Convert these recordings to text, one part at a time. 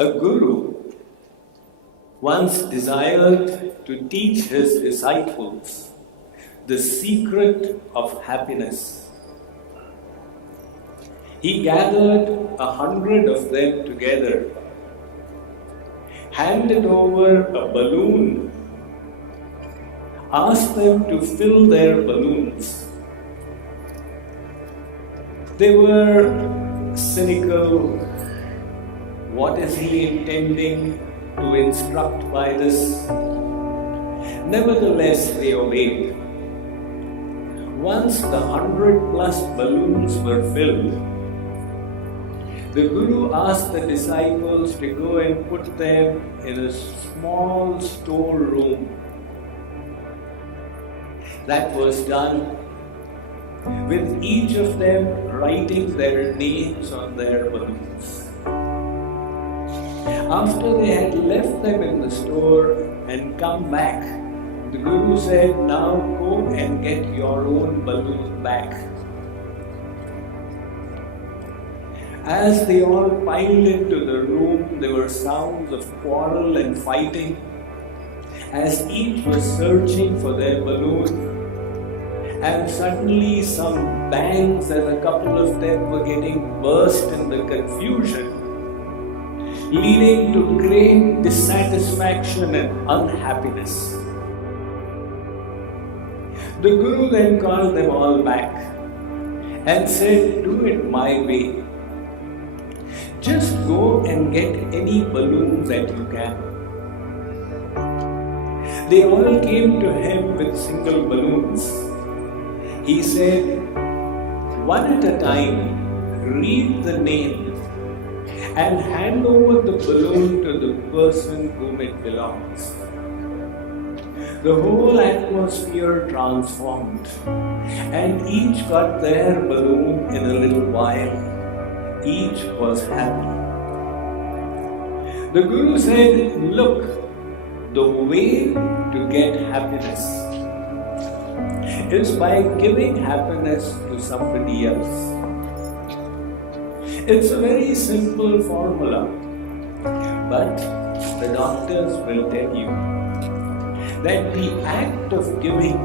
A guru once desired to teach his disciples the secret of happiness. He gathered 100 of them together, handed over a balloon, asked them to fill their balloons. They were cynical. What is he intending to instruct by this? Nevertheless, they obeyed. Once the 100+ balloons were filled, the Guru asked the disciples to go and put them in a small storeroom. That was done with each of them writing their names on their balloons. After they had left them in the store and come back, the Guru said, "Now go and get your own balloon back." As they all piled into the room, there were sounds of quarrel and fighting, as each was searching for their balloon. And suddenly some bangs as a couple of them were getting burst in the confusion, leading to great dissatisfaction and unhappiness. The Guru then called them all back and said, "Do it my way. Just go and get any balloon that you can." They all came to him with single balloons. He said, "One at a time, read the name and hand over the balloon to the person whom it belongs." The whole atmosphere transformed, and each got their balloon in a little while. Each was happy. The Guru said, "Look, the way to get happiness is by giving happiness to somebody else." It's a very simple formula, but the doctors will tell you that the act of giving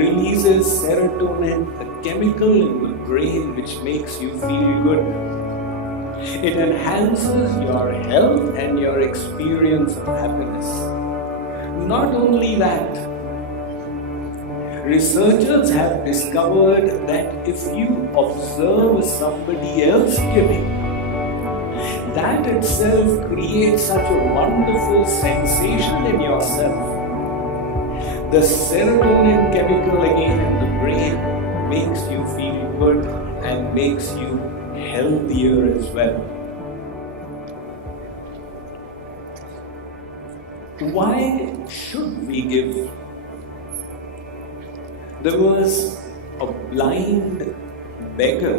releases serotonin, a chemical in the brain which makes you feel good. It enhances your health and your experience of happiness. Not only that, researchers have discovered that if you observe somebody else giving, that itself creates such a wonderful sensation in yourself. The serotonin chemical again in the brain makes you feel good and makes you healthier as well. Why should we give? There was a blind beggar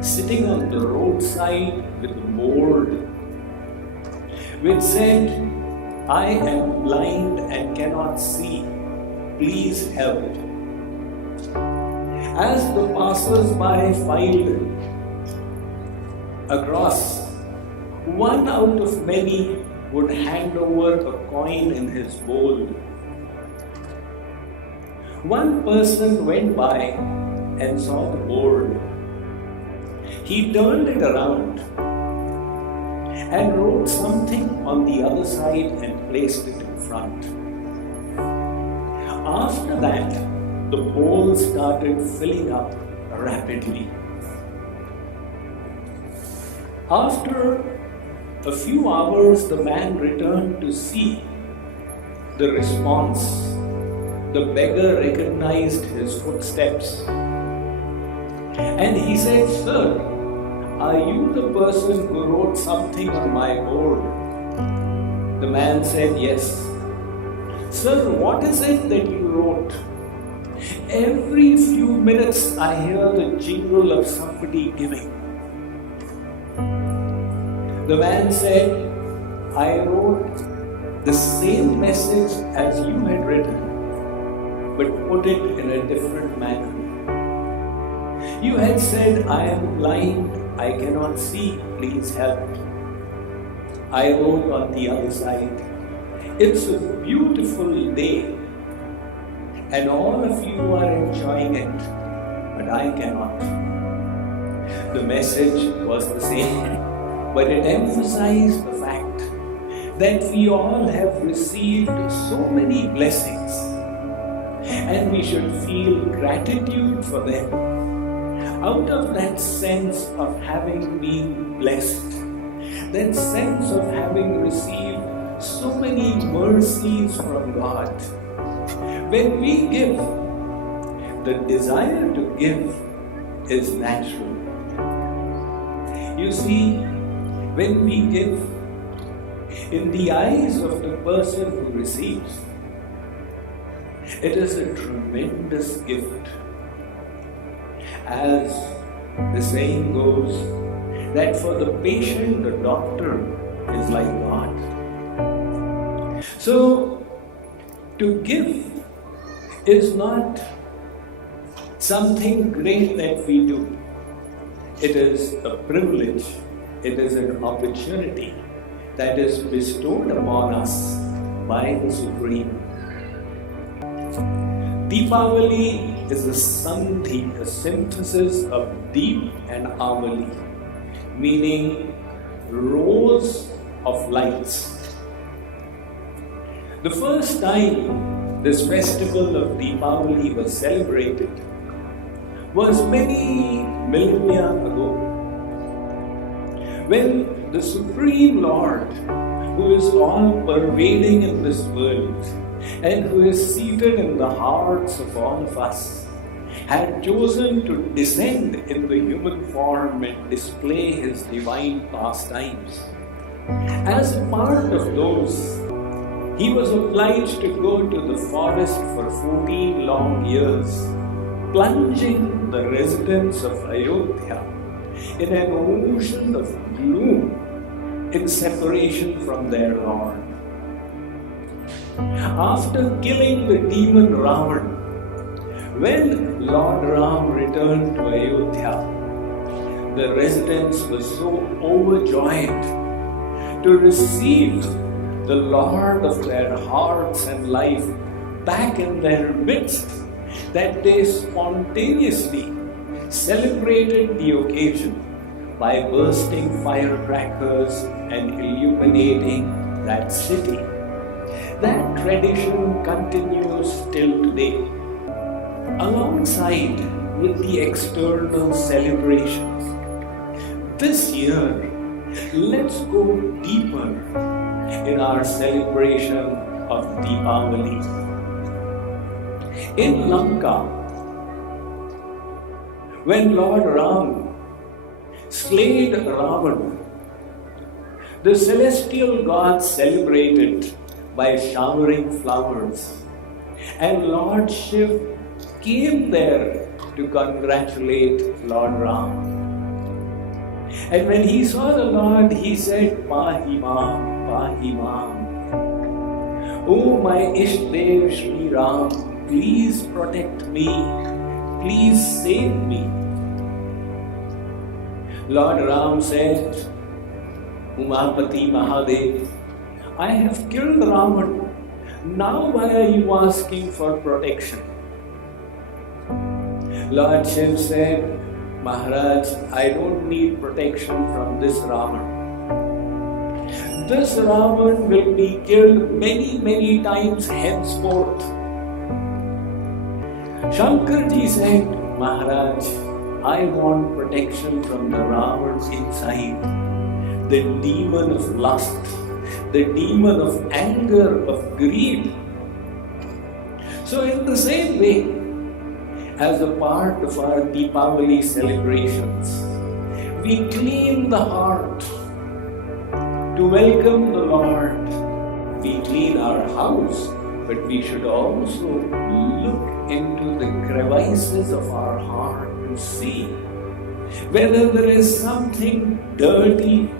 sitting on the roadside with a board which said, "I am blind and cannot see. Please help." As the passers-by filed across, one out of many would hand over a coin in his bowl. One person went by and saw the board. He turned it around and wrote something on the other side and placed it in front. After that, the bowl started filling up rapidly. After a few hours, the man returned to see the response. The beggar recognized his footsteps and he said, "Sir, are you the person who wrote something on my board?" The man said, "Yes." "Sir, what is it that you wrote? Every few minutes I hear the jingle of somebody giving." The man said, "I wrote the same message as you had written, but put it in a different manner. You had said, 'I am blind, I cannot see, please help.' I wrote on the other side, it's a beautiful day and all of you are enjoying it, but I cannot. The message was the same, but it emphasized the fact that we all have received so many blessings and we should feel gratitude for them out of that sense of having been blessed, that sense of having received so many mercies from God. When we give, the desire to give is natural. You see, when we give, in the eyes of the person who receives, it is a tremendous gift. As the saying goes, that for the patient, the doctor is like God. So, to give is not something great that we do. It is a privilege, it is an opportunity that is bestowed upon us by the Supreme. Deepavali is a sandhi, a synthesis of deep and avali, meaning rows of lights. The first time this festival of Deepavali was celebrated was many millennia ago, when the Supreme Lord, who is all-pervading in this world and who is seated in the hearts of all of us, had chosen to descend in the human form and display his divine pastimes. As a part of those, he was obliged to go to the forest for 14 long years, plunging the residents of Ayodhya in an ocean of gloom in separation from their Lord. After killing the demon Ravana, when Lord Ram returned to Ayodhya, the residents were so overjoyed to receive the Lord of their hearts and life back in their midst that they spontaneously celebrated the occasion by bursting firecrackers and illuminating that city. That tradition continues till today, alongside with the external celebrations. This year, let's go deeper in our celebration of Deepavali. In Lanka, when Lord Ram slayed Ravana, the celestial gods celebrated by showering flowers, and Lord Shiva came there to congratulate Lord Ram. And when he saw the Lord, he said, Pahi Mam, Pahi Mam. Oh my Ishdev Shri Ram, please protect me, please save me. Lord Ram said, Umapati Mahadev, I have killed Ravana. Now why are you asking for protection? Lord Shiva said, Maharaj, I don't need protection from this Ravana. This Ravana will be killed many, many times henceforth. Shankarji said, Maharaj, I want protection from the Ravana inside, the demon of lust, the demon of anger, of greed. So in the same way, as a part of our Deepavali celebrations, we clean the heart to welcome the Lord. We clean our house, but we should also look into the crevices of our heart to see whether there is something dirty,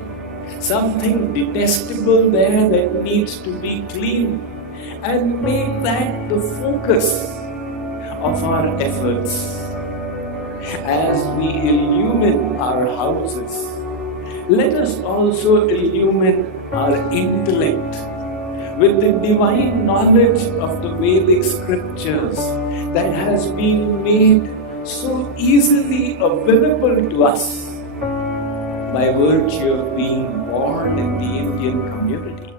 something detestable there that needs to be cleaned, and make that the focus of our efforts as we illumine our houses, let us also illumine our intellect with the divine knowledge of the Vedic scriptures that has been made so easily available to us by virtue of being born in the Indian community.